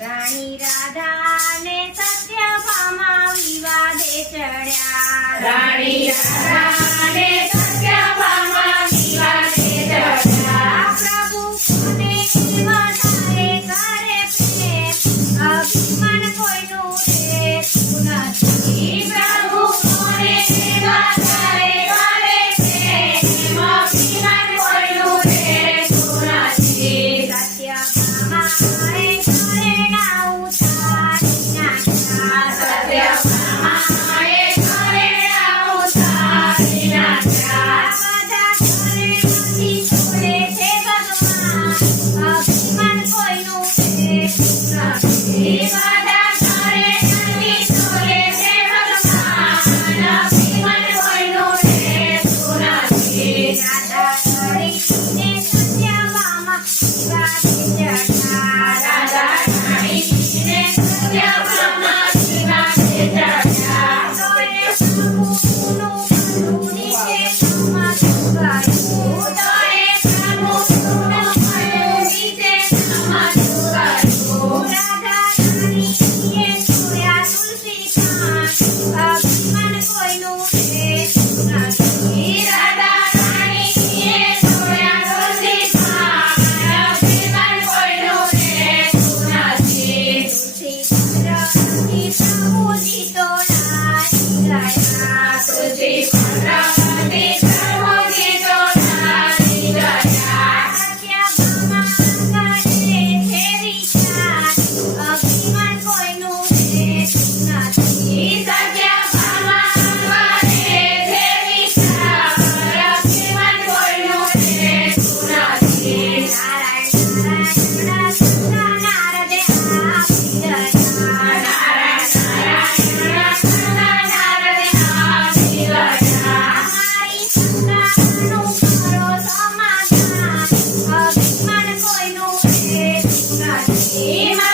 રાણી રાધા ને સત્યભામા વિવાદે ચડ્યા. રાણી રાધા ને સત્યભામા વિવાદે ચડ્યા. પ્રભુ કોને વધારે કરે પ્રેમ, અભિમાન કોઈનું રહેતું નથી. પ્રભુ કોને વધારે કરે પ્રેમ, અભિમાન કોઈનું રહેતું નથી. સત્યભામાએ ઘરેણા ઉતારી નાખ્યા. સત્યભામાએ ઘરેણા ઉતારી નાખ્યા. બધા ઘરેણાથી છોડે છે ભગવાન, અભિમાન કોઈનું રહેતું નથી. બધા ઘરેણાથી છોડે છે ભગવાન, અભિમાન કોઈનું રહેતું નથી. રાધા ઘડીને સત્યભામા વિવાદે ચડ્યા. રાધા રાણીને સત્યભામા વિવાદે ચડ્યા. તોય પ્રભુનું ભલું નીચે સમજવું ગયું. તોય પ્રભુનું ભલું નીચે સમજવું ગયું. રાધા રાણીએ જોયા તુલસી પાન, અભિમાન કોઈનું રહેતું નથી. રાધા રાણીએ જોયા તુલસી પાન, અભિમાન કોઈનું રહેતું નથી. તુલસી પત્રથી પ્રભુજી તો નાહી ગયા. તુલસી પત્રથી પ્રભુજી તો નાહી ગયા. સત્યભામા કરે છે વિચાર, અભિમાન કોઈનું રહેતું નથી. સત્યભામા કરે છે વિચાર, અભિમાન કોઈનું રહેતું નથી. નારાયણ નારાયણ નારદે આપી ગયા. નારાયણ આપી ગયા. અમારી શંકાનું કરો સમાધાન, અભિમાન કોઈનું રહેતું નથી.